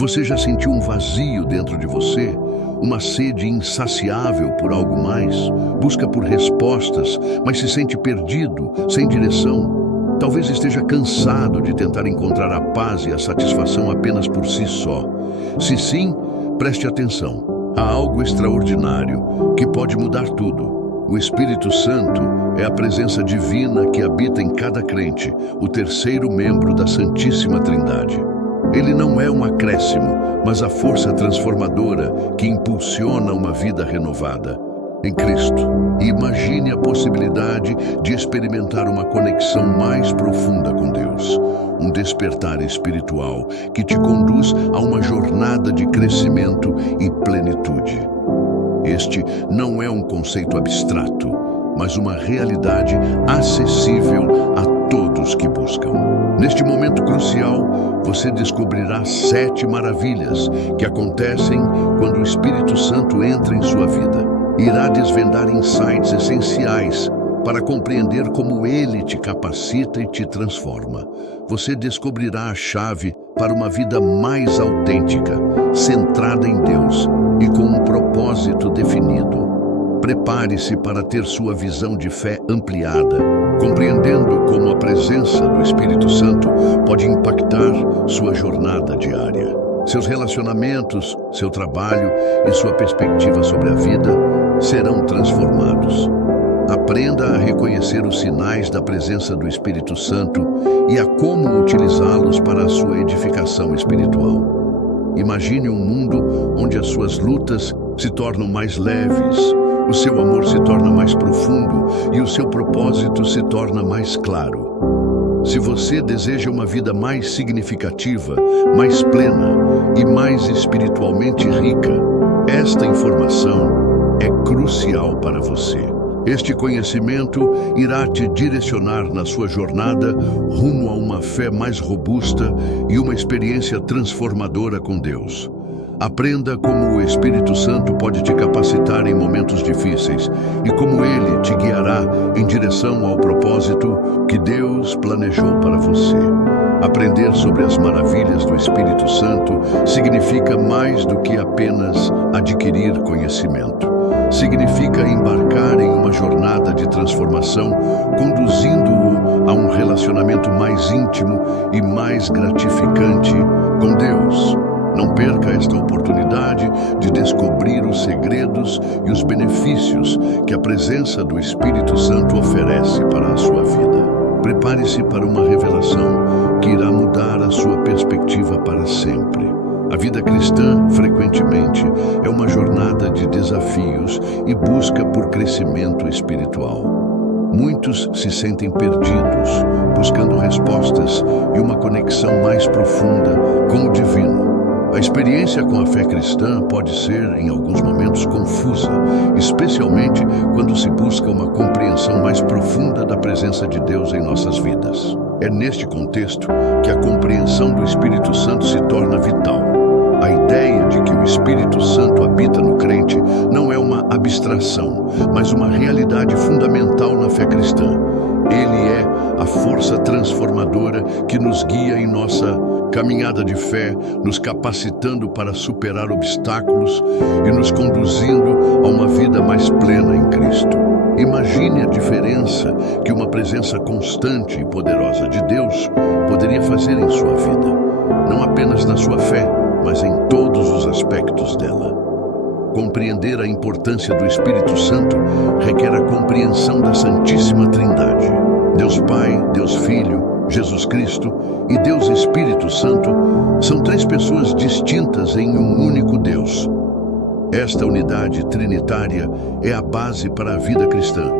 Você já sentiu um vazio dentro de você? Uma sede insaciável por algo mais? Busca por respostas, mas se sente perdido, sem direção? Talvez esteja cansado de tentar encontrar a paz e a satisfação apenas por si só. Se sim, preste atenção. Há algo extraordinário que pode mudar tudo. O Espírito Santo é a presença divina que habita em cada crente, o terceiro membro da Santíssima Trindade. Ele não é um acréscimo, mas a força transformadora que impulsiona uma vida renovada em Cristo. Imagine a possibilidade de experimentar uma conexão mais profunda com Deus, um despertar espiritual que te conduz a uma jornada de crescimento e plenitude. Este não é um conceito abstrato, mas uma realidade acessível a todos que buscam. Neste momento crucial, você descobrirá 7 maravilhas que acontecem quando o Espírito Santo entra em sua vida. Irá desvendar insights essenciais para compreender como ele te capacita e te transforma. Você descobrirá a chave para uma vida mais autêntica, centrada em Deus e com um propósito definido. Prepare-se para ter sua visão de fé ampliada, compreendendo como a presença do Espírito Santo pode impactar sua jornada diária. Seus relacionamentos, seu trabalho e sua perspectiva sobre a vida serão transformados. Aprenda a reconhecer os sinais da presença do Espírito Santo e a como utilizá-los para a sua edificação espiritual. Imagine um mundo onde as suas lutas se tornam mais leves, o seu amor se torna mais profundo e o seu propósito se torna mais claro. Se você deseja uma vida mais significativa, mais plena e mais espiritualmente rica, esta informação é crucial para você. Este conhecimento irá te direcionar na sua jornada rumo a uma fé mais robusta e uma experiência transformadora com Deus. Aprenda como o Espírito Santo pode te capacitar em momentos difíceis e como ele te guiará em direção ao propósito que Deus planejou para você. Aprender sobre as maravilhas do Espírito Santo significa mais do que apenas adquirir conhecimento. Significa embarcar em uma jornada de transformação, conduzindo-o a um relacionamento mais íntimo e mais gratificante com Deus. Não perca esta oportunidade de descobrir os segredos e os benefícios que a presença do Espírito Santo oferece para a sua vida. Prepare-se para uma revelação que irá mudar a sua perspectiva para sempre. A vida cristã, frequentemente, é uma jornada de desafios e busca por crescimento espiritual. Muitos se sentem perdidos, buscando respostas e uma conexão mais profunda com o divino. A experiência com a fé cristã pode ser, em alguns momentos, confusa, especialmente quando se busca uma compreensão mais profunda da presença de Deus em nossas vidas. É neste contexto que a compreensão do Espírito Santo se torna vital. A ideia de que o Espírito Santo habita no crente não é uma abstração, mas uma realidade fundamental na fé cristã. Ele é a força transformadora que nos guia em nossa caminhada de fé, nos capacitando para superar obstáculos e nos conduzindo a uma vida mais plena em Cristo. Imagine a diferença que uma presença constante e poderosa de Deus poderia fazer em sua vida, não apenas na sua fé, mas em todos os aspectos dela. Compreender a importância do Espírito Santo requer a compreensão da Santíssima Trindade. Deus Pai, Deus Filho, Jesus Cristo e Deus Espírito Santo são 3 pessoas distintas em um único Deus. Esta unidade trinitária é a base para a vida cristã.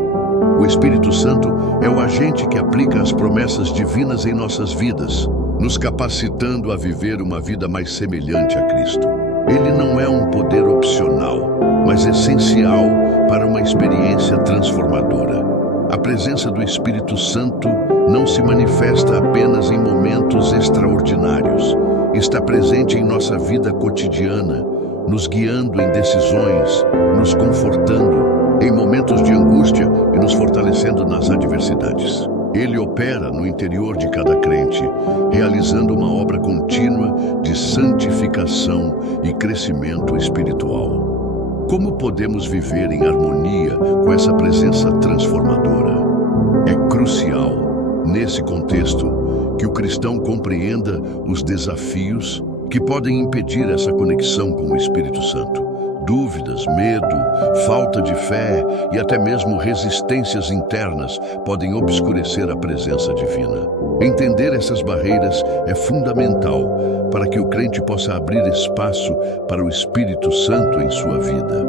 O Espírito Santo é o agente que aplica as promessas divinas em nossas vidas, nos capacitando a viver uma vida mais semelhante a Cristo. Ele não é um poder opcional, mas essencial para uma experiência transformadora. A presença do Espírito Santo não se manifesta apenas em momentos extraordinários. Está presente em nossa vida cotidiana, nos guiando em decisões, nos confortando em momentos de angústia e nos fortalecendo nas adversidades. Ele opera no interior de cada crente, realizando uma obra contínua de santificação e crescimento espiritual. Como podemos viver em harmonia com essa presença transformadora? É crucial, nesse contexto, que o cristão compreenda os desafios que podem impedir essa conexão com o Espírito Santo. Dúvidas, medo, falta de fé e até mesmo resistências internas podem obscurecer a presença divina. Entender essas barreiras é fundamental para que o crente possa abrir espaço para o Espírito Santo em sua vida.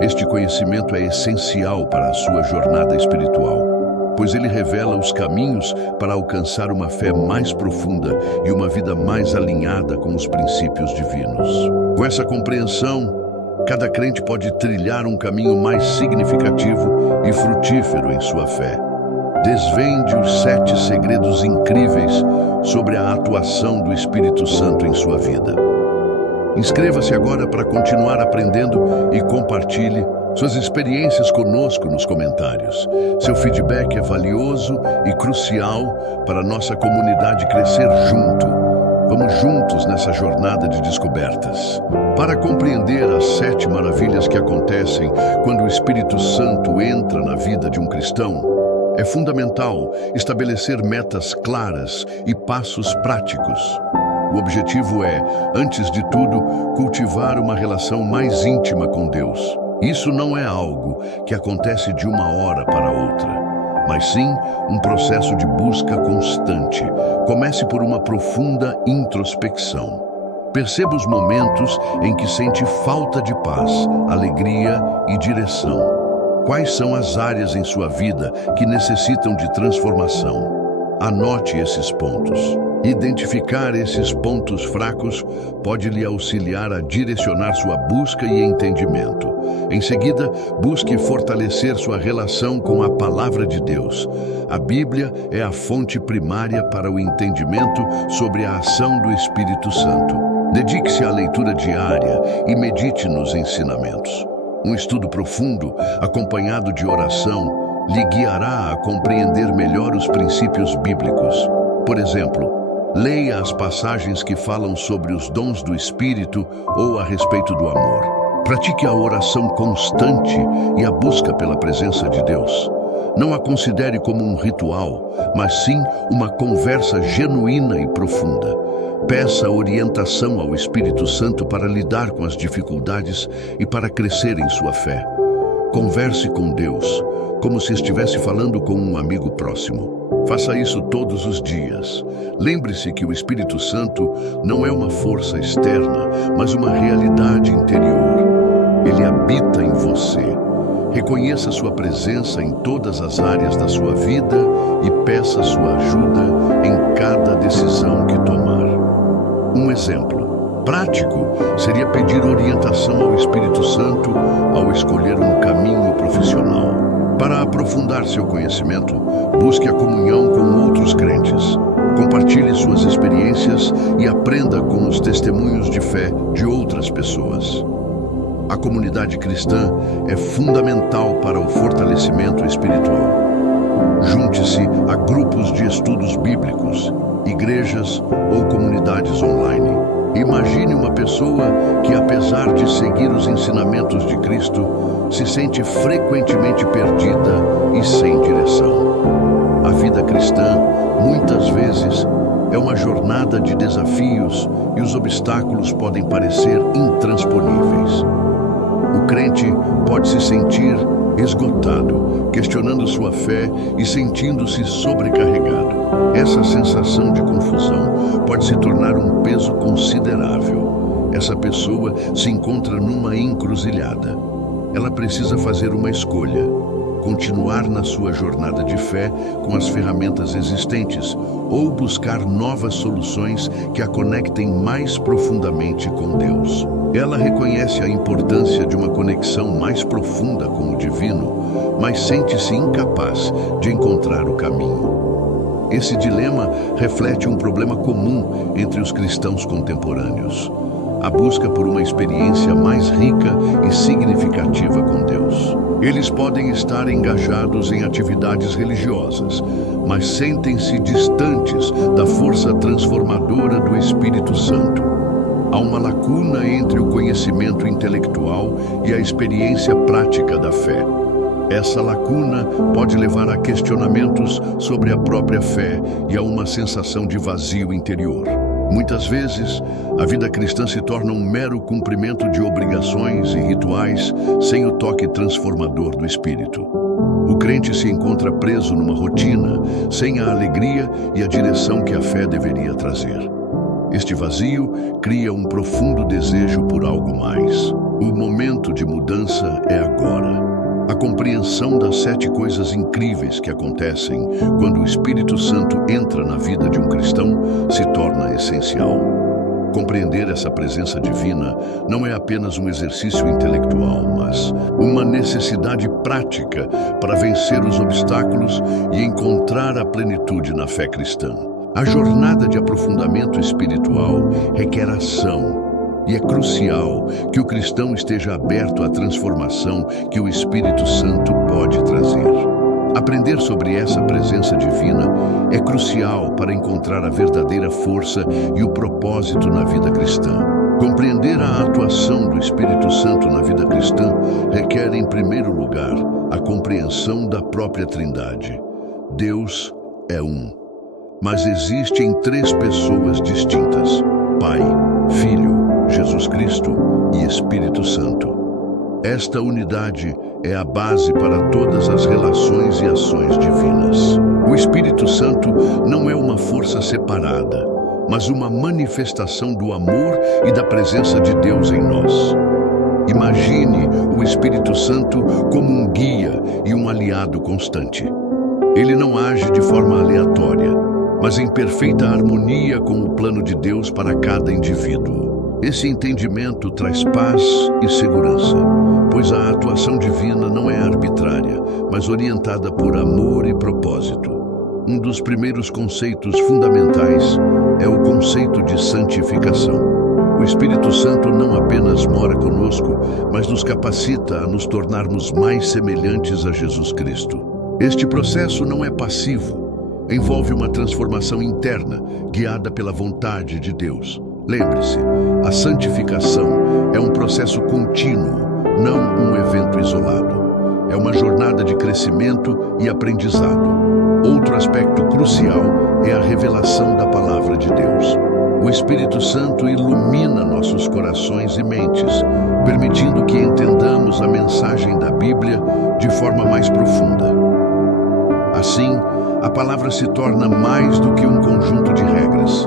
Este conhecimento é essencial para a sua jornada espiritual, pois ele revela os caminhos para alcançar uma fé mais profunda e uma vida mais alinhada com os princípios divinos. Com essa compreensão, cada crente pode trilhar um caminho mais significativo e frutífero em sua fé. Desvende os 7 segredos incríveis sobre a atuação do Espírito Santo em sua vida. Inscreva-se agora para continuar aprendendo e compartilhe suas experiências conosco nos comentários. Seu feedback é valioso e crucial para a nossa comunidade crescer junto. Vamos juntos nessa jornada de descobertas. Para compreender as 7 maravilhas que acontecem quando o Espírito Santo entra na vida de um cristão, é fundamental estabelecer metas claras e passos práticos. O objetivo é, antes de tudo, cultivar uma relação mais íntima com Deus. Isso não é algo que acontece de uma hora para outra, mas sim um processo de busca constante. Comece por uma profunda introspecção. Perceba os momentos em que sente falta de paz, alegria e direção. Quais são as áreas em sua vida que necessitam de transformação? Anote esses pontos. Identificar esses pontos fracos pode lhe auxiliar a direcionar sua busca e entendimento. Em seguida, busque fortalecer sua relação com a Palavra de Deus. A Bíblia é a fonte primária para o entendimento sobre a ação do Espírito Santo. Dedique-se à leitura diária e medite nos ensinamentos. Um estudo profundo, acompanhado de oração, lhe guiará a compreender melhor os princípios bíblicos. Por exemplo, leia as passagens que falam sobre os dons do Espírito ou a respeito do amor. Pratique a oração constante e a busca pela presença de Deus. Não a considere como um ritual, mas sim uma conversa genuína e profunda. Peça orientação ao Espírito Santo para lidar com as dificuldades e para crescer em sua fé. Converse com Deus, como se estivesse falando com um amigo próximo. Faça isso todos os dias. Lembre-se que o Espírito Santo não é uma força externa, mas uma realidade interior. Ele habita em você. Reconheça sua presença em todas as áreas da sua vida e peça sua ajuda em cada decisão que tomar. Um exemplo prático seria pedir orientação ao Espírito Santo ao escolher um caminho profissional. Para aprofundar seu conhecimento, busque a comunhão com outros crentes. Compartilhe suas experiências e aprenda com os testemunhos de fé de outras pessoas. A comunidade cristã é fundamental para o fortalecimento espiritual. Junte-se a grupos de estudos bíblicos, igrejas ou comunidades online. Imagine uma pessoa que, apesar de seguir os ensinamentos de Cristo, se sente frequentemente perdida e sem direção. A vida cristã, muitas vezes, é uma jornada de desafios e os obstáculos podem parecer intransponíveis. O crente pode se sentir esgotado, questionando sua fé e sentindo-se sobrecarregado. Essa sensação de confusão pode se tornar um peso considerável. Essa pessoa se encontra numa encruzilhada. Ela precisa fazer uma escolha: continuar na sua jornada de fé com as ferramentas existentes ou buscar novas soluções que a conectem mais profundamente com Deus. Ela reconhece a importância de uma conexão mais profunda com o divino, mas sente-se incapaz de encontrar o caminho. Esse dilema reflete um problema comum entre os cristãos contemporâneos. a busca por uma experiência mais rica e significativa com Deus. Eles podem estar engajados em atividades religiosas, mas sentem-se distantes da força transformadora do Espírito Santo. Há uma lacuna entre o conhecimento intelectual e a experiência prática da fé. Essa lacuna pode levar a questionamentos sobre a própria fé e a uma sensação de vazio interior. Muitas vezes, a vida cristã se torna um mero cumprimento de obrigações e rituais sem o toque transformador do Espírito. O crente se encontra preso numa rotina, sem a alegria e a direção que a fé deveria trazer. Este vazio cria um profundo desejo por algo mais. O momento de mudança é agora. A compreensão das 7 coisas incríveis que acontecem quando o Espírito Santo entra na vida de um cristão se torna essencial. Compreender essa presença divina não é apenas um exercício intelectual, mas uma necessidade prática para vencer os obstáculos e encontrar a plenitude na fé cristã. A jornada de aprofundamento espiritual requer ação. E é crucial que o cristão esteja aberto à transformação que o Espírito Santo pode trazer. Aprender sobre essa presença divina é crucial para encontrar a verdadeira força e o propósito na vida cristã. Compreender a atuação do Espírito Santo na vida cristã requer, em primeiro lugar, a compreensão da própria Trindade. Deus é um, mas existem 3 pessoas distintas: Pai, Filho, Jesus Cristo e Espírito Santo. Esta unidade é a base para todas as relações e ações divinas. O Espírito Santo não é uma força separada, mas uma manifestação do amor e da presença de Deus em nós. Imagine o Espírito Santo como um guia e um aliado constante. Ele não age de forma aleatória, mas em perfeita harmonia com o plano de Deus para cada indivíduo. Esse entendimento traz paz e segurança, pois a atuação divina não é arbitrária, mas orientada por amor e propósito. Um dos primeiros conceitos fundamentais é o conceito de santificação. O Espírito Santo não apenas mora conosco, mas nos capacita a nos tornarmos mais semelhantes a Jesus Cristo. Este processo não é passivo, envolve uma transformação interna, guiada pela vontade de Deus. Lembre-se, a santificação é um processo contínuo, não um evento isolado. É uma jornada de crescimento e aprendizado. Outro aspecto crucial é a revelação da palavra de Deus. O Espírito Santo ilumina nossos corações e mentes, permitindo que entendamos a mensagem da Bíblia de forma mais profunda. Assim, a palavra se torna mais do que um conjunto de regras.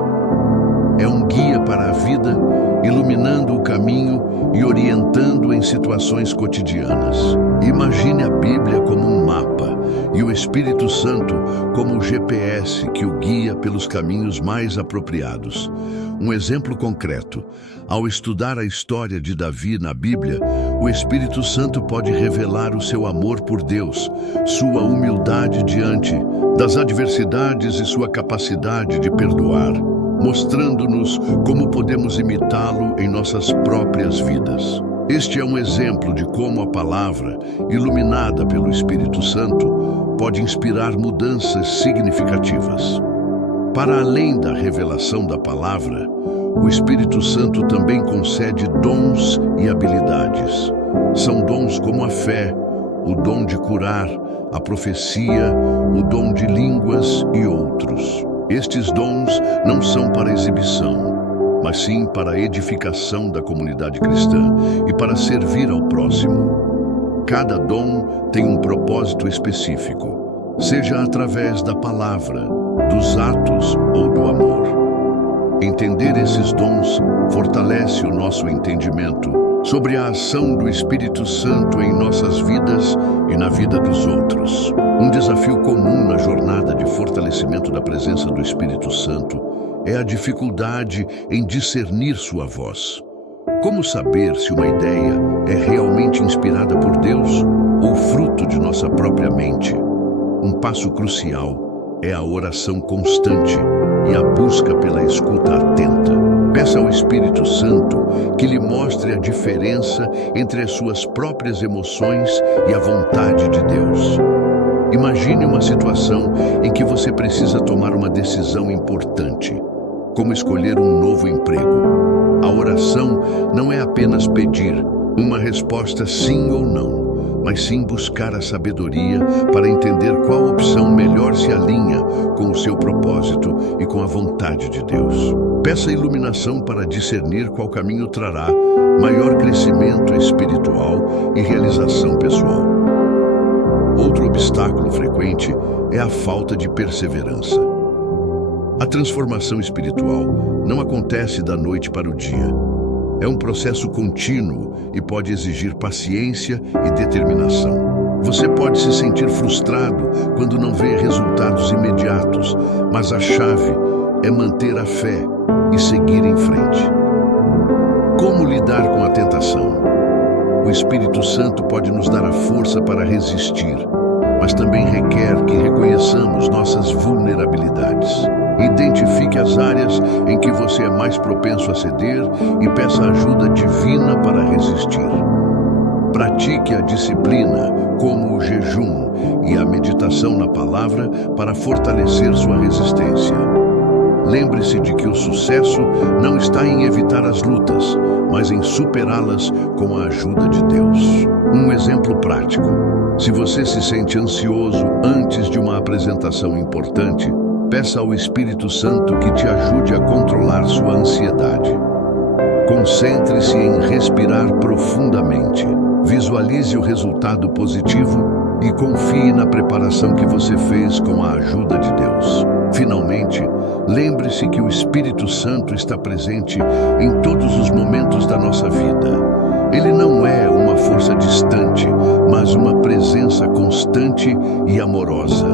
É um guia para a vida, iluminando o caminho e orientando em situações cotidianas. Imagine a Bíblia como um mapa e o Espírito Santo como o GPS que o guia pelos caminhos mais apropriados. Um exemplo concreto: ao estudar a história de Davi na Bíblia, o Espírito Santo pode revelar o seu amor por Deus, sua humildade diante das adversidades e sua capacidade de perdoar, mostrando-nos como podemos imitá-lo em nossas próprias vidas. Este é um exemplo de como a palavra, iluminada pelo Espírito Santo, pode inspirar mudanças significativas. Para além da revelação da palavra, o Espírito Santo também concede dons e habilidades. São dons como a fé, o dom de curar, a profecia, o dom de línguas e outros. Estes dons não são para exibição, mas sim para a edificação da comunidade cristã e para servir ao próximo. Cada dom tem um propósito específico, seja através da palavra, dos atos ou do amor. Entender esses dons fortalece o nosso entendimento sobre a ação do Espírito Santo em nossas vidas e na vida dos outros. Um desafio comum na jornada de fortalecimento da presença do Espírito Santo é a dificuldade em discernir sua voz. Como saber se uma ideia é realmente inspirada por Deus ou fruto de nossa própria mente? Um passo crucial é a oração constante e a busca pela escuta atenta. Peça ao Espírito Santo que lhe mostre a diferença entre as suas próprias emoções e a vontade de Deus. Imagine uma situação em que você precisa tomar uma decisão importante, como escolher um novo emprego. A oração não é apenas pedir uma resposta sim ou não, mas sim buscar a sabedoria para entender qual opção melhor se alinha com o seu propósito e com a vontade de Deus. Peça iluminação para discernir qual caminho trará maior crescimento espiritual e realização pessoal. Outro obstáculo frequente é a falta de perseverança. A transformação espiritual não acontece da noite para o dia. É um processo contínuo e pode exigir paciência e determinação. Você pode se sentir frustrado quando não vê resultados imediatos, mas a chave é manter a fé e seguir em frente. Como lidar com a tentação? O Espírito Santo pode nos dar a força para resistir, mas também requer que reconheçamos nossas vulnerabilidades. Identifique as áreas em que você é mais propenso a ceder e peça ajuda divina para resistir. Pratique a disciplina, como o jejum e a meditação na palavra, para fortalecer sua resistência. Lembre-se de que o sucesso não está em evitar as lutas, mas em superá-las com a ajuda de Deus. Um exemplo prático: se você se sente ansioso antes de uma apresentação importante, peça ao Espírito Santo que te ajude a controlar sua ansiedade. Concentre-se em respirar profundamente. Visualize o resultado positivo e confie na preparação que você fez com a ajuda de Deus. Finalmente, lembre-se que o Espírito Santo está presente em todos os momentos da nossa vida. Ele não é uma força distante, mas uma presença constante e amorosa.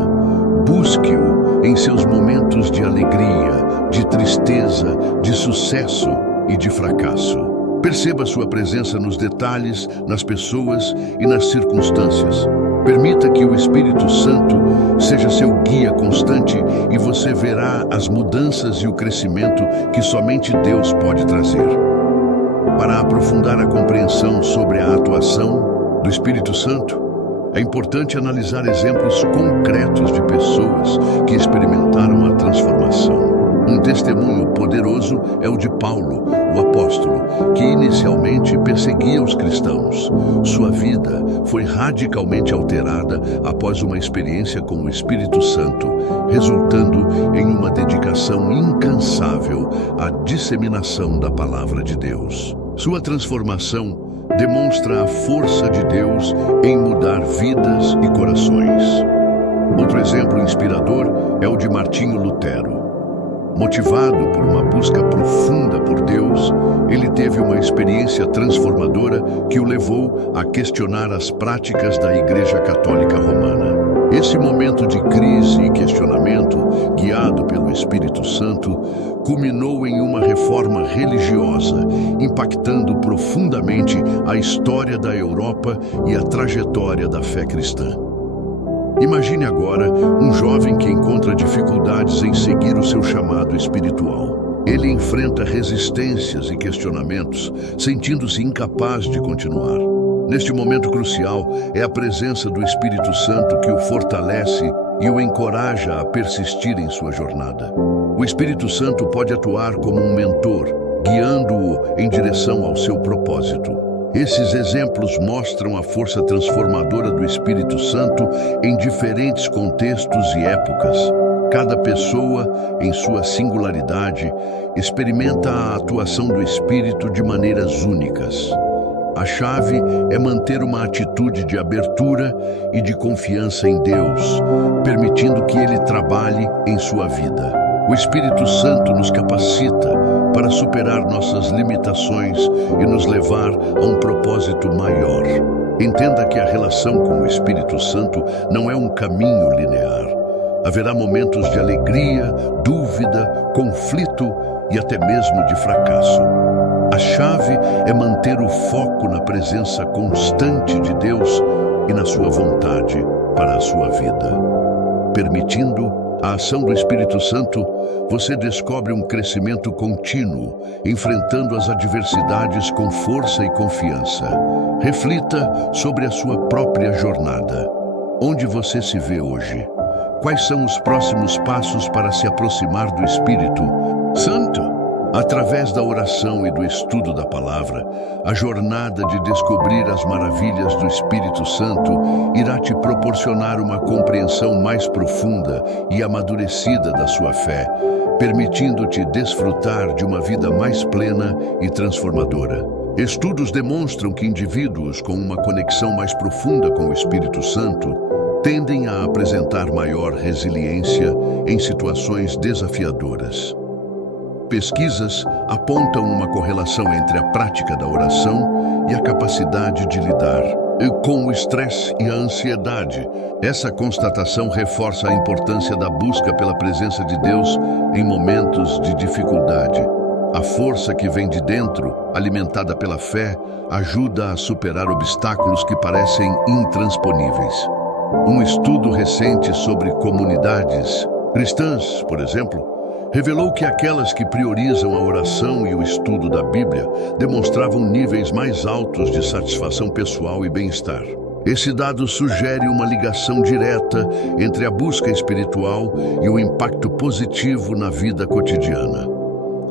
Busque-o em seus momentos de alegria, de tristeza, de sucesso e de fracasso. Perceba sua presença nos detalhes, nas pessoas e nas circunstâncias. Permita que o Espírito Santo seja seu guia constante e você verá as mudanças e o crescimento que somente Deus pode trazer. Para aprofundar a compreensão sobre a atuação do Espírito Santo, é importante analisar exemplos concretos de pessoas que experimentaram a transformação. Um testemunho poderoso é o de Paulo, o apóstolo, que inicialmente perseguia os cristãos. Sua vida foi radicalmente alterada após uma experiência com o Espírito Santo, resultando em uma dedicação incansável à disseminação da palavra de Deus. Sua transformação demonstra a força de Deus em mudar vidas e corações. Outro exemplo inspirador é o de Martinho Lutero. Motivado por uma busca profunda por Deus, ele teve uma experiência transformadora que o levou a questionar as práticas da Igreja Católica Romana. Esse momento de crise e questionamento, guiado pelo Espírito Santo, culminou em uma reforma religiosa, impactando profundamente a história da Europa e a trajetória da fé cristã. Imagine agora um jovem que encontra dificuldades em seguir o seu chamado espiritual. Ele enfrenta resistências e questionamentos, sentindo-se incapaz de continuar. Neste momento crucial, é a presença do Espírito Santo que o fortalece e o encoraja a persistir em sua jornada. O Espírito Santo pode atuar como um mentor, guiando-o em direção ao seu propósito. Esses exemplos mostram a força transformadora do Espírito Santo em diferentes contextos e épocas. Cada pessoa, em sua singularidade, experimenta a atuação do Espírito de maneiras únicas. A chave é manter uma atitude de abertura e de confiança em Deus, permitindo que Ele trabalhe em sua vida. O Espírito Santo nos capacita para superar nossas limitações e nos levar a um propósito maior. Entenda que a relação com o Espírito Santo não é um caminho linear. Haverá momentos de alegria, dúvida, conflito e até mesmo de fracasso. A chave é manter o foco na presença constante de Deus e na sua vontade para a sua vida, permitindo a ação do Espírito Santo, você descobre um crescimento contínuo, enfrentando as adversidades com força e confiança. Reflita sobre a sua própria jornada. Onde você se vê hoje? Quais são os próximos passos para se aproximar do Espírito Santo? Através da oração e do estudo da palavra, a jornada de descobrir as maravilhas do Espírito Santo irá te proporcionar uma compreensão mais profunda e amadurecida da sua fé, permitindo-te desfrutar de uma vida mais plena e transformadora. Estudos demonstram que indivíduos com uma conexão mais profunda com o Espírito Santo tendem a apresentar maior resiliência em situações desafiadoras. Pesquisas apontam uma correlação entre a prática da oração e a capacidade de lidar com o estresse e a ansiedade. Essa constatação reforça a importância da busca pela presença de Deus em momentos de dificuldade. A força que vem de dentro, alimentada pela fé, ajuda a superar obstáculos que parecem intransponíveis. Um estudo recente sobre comunidades cristãs, por exemplo, revelou que aquelas que priorizam a oração e o estudo da Bíblia demonstravam níveis mais altos de satisfação pessoal e bem-estar. Esse dado sugere uma ligação direta entre a busca espiritual e o impacto positivo na vida cotidiana.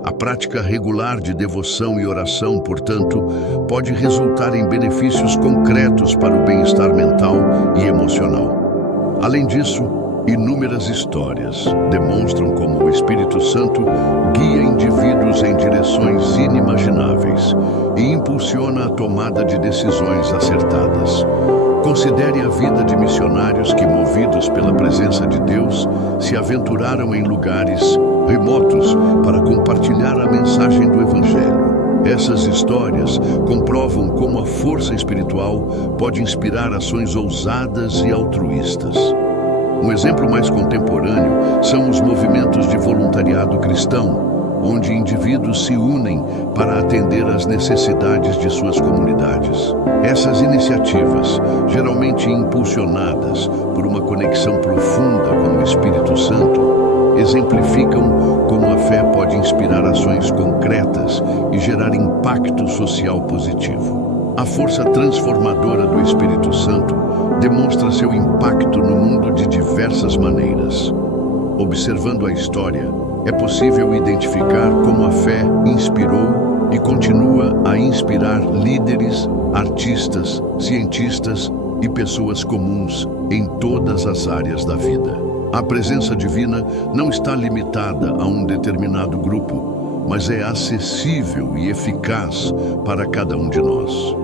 A prática regular de devoção e oração, portanto, pode resultar em benefícios concretos para o bem-estar mental e emocional. Além disso, inúmeras histórias demonstram como o Espírito Santo guia indivíduos em direções inimagináveis e impulsiona a tomada de decisões acertadas. Considere a vida de missionários que, movidos pela presença de Deus, se aventuraram em lugares remotos para compartilhar a mensagem do Evangelho. Essas histórias comprovam como a força espiritual pode inspirar ações ousadas e altruístas. Um exemplo mais contemporâneo são os movimentos de voluntariado cristão, onde indivíduos se unem para atender às necessidades de suas comunidades. Essas iniciativas, geralmente impulsionadas por uma conexão profunda com o Espírito Santo, exemplificam como a fé pode inspirar ações concretas e gerar impacto social positivo. A força transformadora do Espírito Santo demonstra seu impacto no mundo de diversas maneiras. Observando a história, é possível identificar como a fé inspirou e continua a inspirar líderes, artistas, cientistas e pessoas comuns em todas as áreas da vida. A presença divina não está limitada a um determinado grupo, mas é acessível e eficaz para cada um de nós.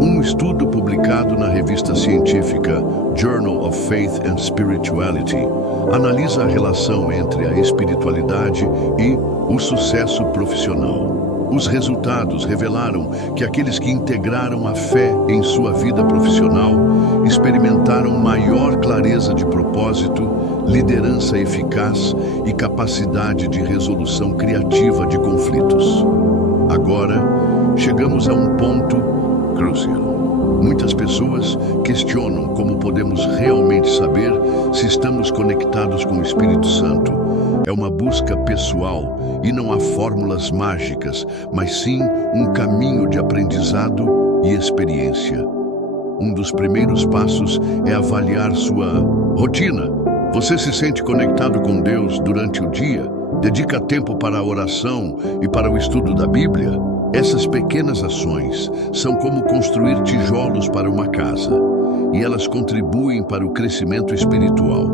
Um estudo publicado na revista científica Journal of Faith and Spirituality analisa a relação entre a espiritualidade e o sucesso profissional. Os resultados revelaram que aqueles que integraram a fé em sua vida profissional experimentaram maior clareza de propósito, liderança eficaz e capacidade de resolução criativa de conflitos. Agora, chegamos a um ponto crucial. Muitas pessoas questionam como podemos realmente saber se estamos conectados com o Espírito Santo. É uma busca pessoal e não há fórmulas mágicas, mas sim um caminho de aprendizado e experiência. Um dos primeiros passos é avaliar sua rotina. Você se sente conectado com Deus durante o dia? Dedica tempo para a oração e para o estudo da Bíblia? Essas pequenas ações são como construir tijolos para uma casa, e elas contribuem para o crescimento espiritual.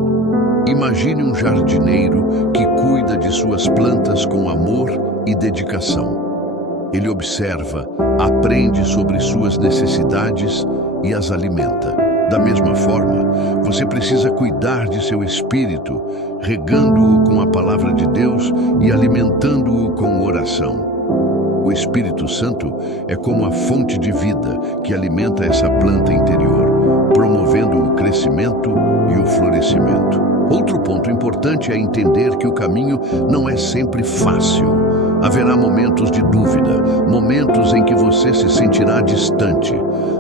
Imagine um jardineiro que cuida de suas plantas com amor e dedicação. Ele observa, aprende sobre suas necessidades e as alimenta. Da mesma forma, você precisa cuidar de seu espírito, regando-o com a palavra de Deus e alimentando-o com oração. O Espírito Santo é como a fonte de vida que alimenta essa planta interior, promovendo o crescimento e o florescimento. Outro ponto importante é entender que o caminho não é sempre fácil. Haverá momentos de dúvida, momentos em que você se sentirá distante.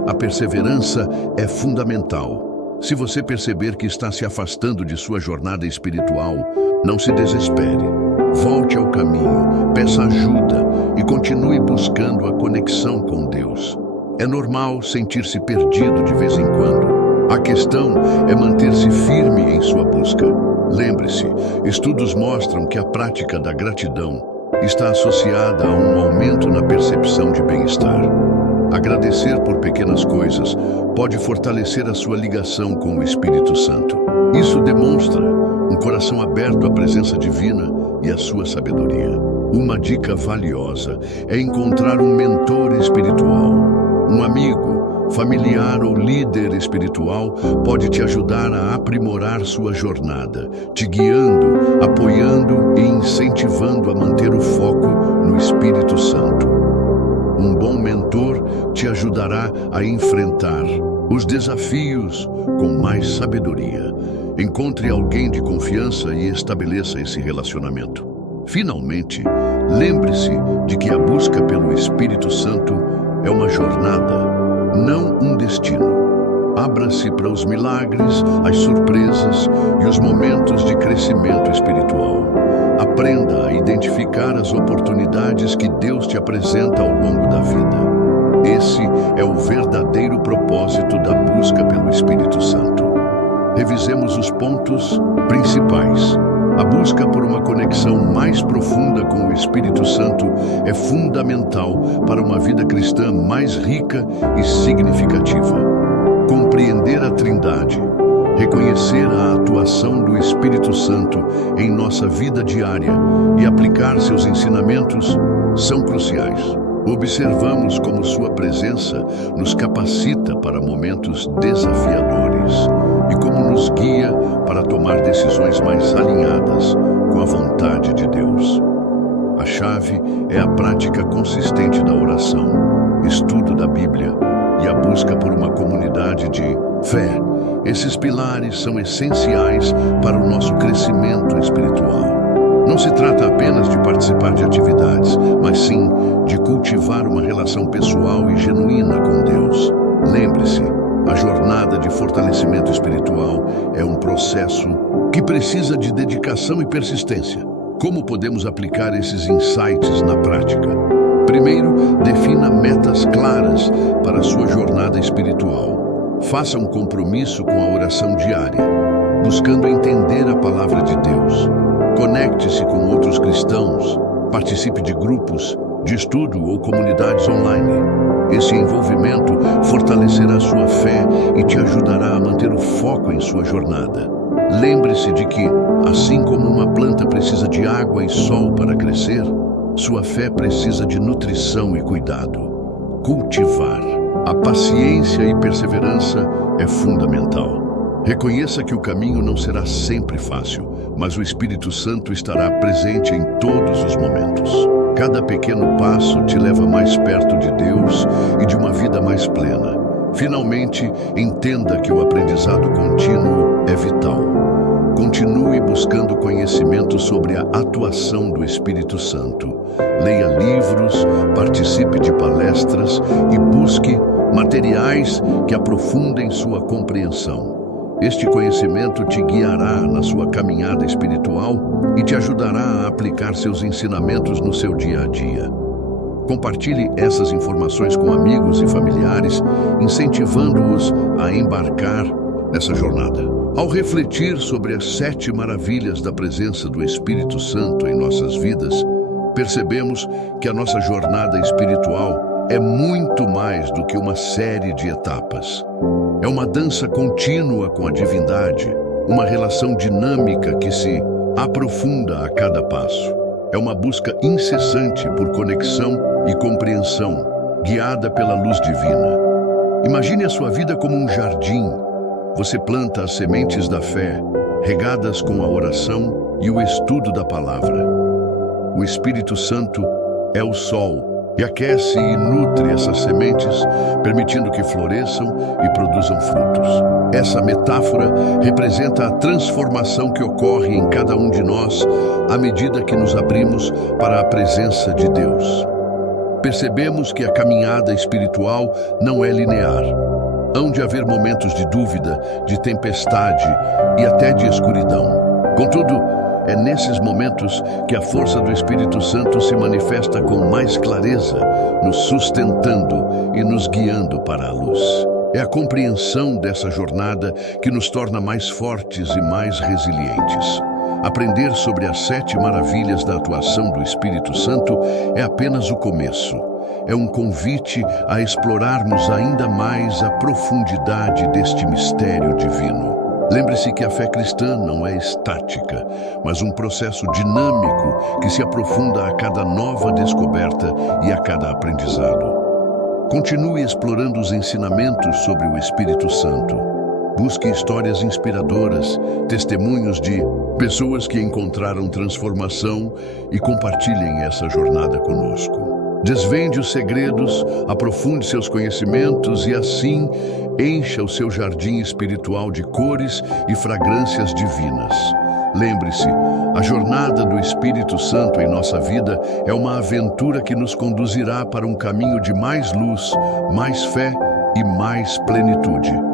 A perseverança é fundamental. Se você perceber que está se afastando de sua jornada espiritual, não se desespere. Volte ao caminho, peça ajuda e continue buscando a conexão com Deus. É normal sentir-se perdido de vez em quando. A questão é manter-se firme em sua busca. Lembre-se, estudos mostram que a prática da gratidão está associada a um aumento na percepção de bem-estar. Agradecer por pequenas coisas pode fortalecer a sua ligação com o Espírito Santo. Isso demonstra um coração aberto à presença divina e à sua sabedoria. Uma dica valiosa é encontrar um mentor espiritual. Um amigo, familiar ou líder espiritual pode te ajudar a aprimorar sua jornada, te guiando, apoiando e incentivando a manter o foco no Espírito Santo. Um bom mentor te ajudará a enfrentar os desafios com mais sabedoria. Encontre alguém de confiança e estabeleça esse relacionamento. Finalmente, lembre-se de que a busca pelo Espírito Santo é uma jornada, não um destino. Abra-se para os milagres, as surpresas e os momentos de crescimento espiritual. Aprenda a identificar as oportunidades que Deus te apresenta ao longo da vida. Esse é o verdadeiro propósito da busca pelo Espírito Santo. Revisemos os pontos principais. A busca por uma conexão mais profunda com o Espírito Santo é fundamental para uma vida cristã mais rica e significativa. Compreender a Trindade, reconhecer a atuação do Espírito Santo em nossa vida diária e aplicar seus ensinamentos são cruciais. Observamos como sua presença nos capacita para momentos desafiadores e como nos guia para tomar decisões mais alinhadas com a vontade de Deus. A chave é a prática consistente da oração, estudo da Bíblia e a busca por uma comunidade de fé. Esses pilares são essenciais para o nosso crescimento espiritual. Não se trata apenas de participar de atividades, mas sim de cultivar uma relação pessoal e genuína com Deus. Lembre-se, a jornada de fortalecimento espiritual é um processo que precisa de dedicação e persistência. Como podemos aplicar esses insights na prática? Primeiro, defina metas claras para a sua jornada espiritual. Faça um compromisso com a oração diária, buscando entender a palavra de Deus. Conecte-se com outros cristãos, participe de grupos de estudo ou comunidades online. Esse envolvimento fortalecerá sua fé e te ajudará a manter o foco em sua jornada. Lembre-se de que, assim como uma planta precisa de água e sol para crescer, sua fé precisa de nutrição e cuidado. Cultivar. A paciência e perseverança é fundamental. Reconheça que o caminho não será sempre fácil, mas o Espírito Santo estará presente em todos os momentos. Cada pequeno passo te leva mais perto de Deus e de uma vida mais plena. Finalmente, entenda que o aprendizado contínuo é vital. Continue buscando conhecimento sobre a atuação do Espírito Santo. Leia livros, participe de palestras e busque materiais que aprofundem sua compreensão. Este conhecimento te guiará na sua caminhada espiritual e te ajudará a aplicar seus ensinamentos no seu dia a dia. Compartilhe essas informações com amigos e familiares, incentivando-os a embarcar nessa jornada. Ao refletir sobre as 7 maravilhas da presença do Espírito Santo em nossas vidas, percebemos que a nossa jornada espiritual é muito mais do que uma série de etapas. É uma dança contínua com a divindade, uma relação dinâmica que se aprofunda a cada passo. É uma busca incessante por conexão e compreensão, guiada pela luz divina. Imagine a sua vida como um jardim. Você planta as sementes da fé, regadas com a oração e o estudo da palavra. O Espírito Santo é o sol, e aquece e nutre essas sementes, permitindo que floresçam e produzam frutos. Essa metáfora representa a transformação que ocorre em cada um de nós à medida que nos abrimos para a presença de Deus. Percebemos que a caminhada espiritual não é linear. Hão de haver momentos de dúvida, de tempestade e até de escuridão. Contudo, é nesses momentos que a força do Espírito Santo se manifesta com mais clareza, nos sustentando e nos guiando para a luz. É a compreensão dessa jornada que nos torna mais fortes e mais resilientes. Aprender sobre as 7 maravilhas da atuação do Espírito Santo é apenas o começo. É um convite a explorarmos ainda mais a profundidade deste mistério divino. Lembre-se que a fé cristã não é estática, mas um processo dinâmico que se aprofunda a cada nova descoberta e a cada aprendizado. Continue explorando os ensinamentos sobre o Espírito Santo. Busque histórias inspiradoras, testemunhos de pessoas que encontraram transformação e compartilhem essa jornada conosco. Desvende os segredos, aprofunde seus conhecimentos e assim encha o seu jardim espiritual de cores e fragrâncias divinas. Lembre-se, a jornada do Espírito Santo em nossa vida é uma aventura que nos conduzirá para um caminho de mais luz, mais fé e mais plenitude.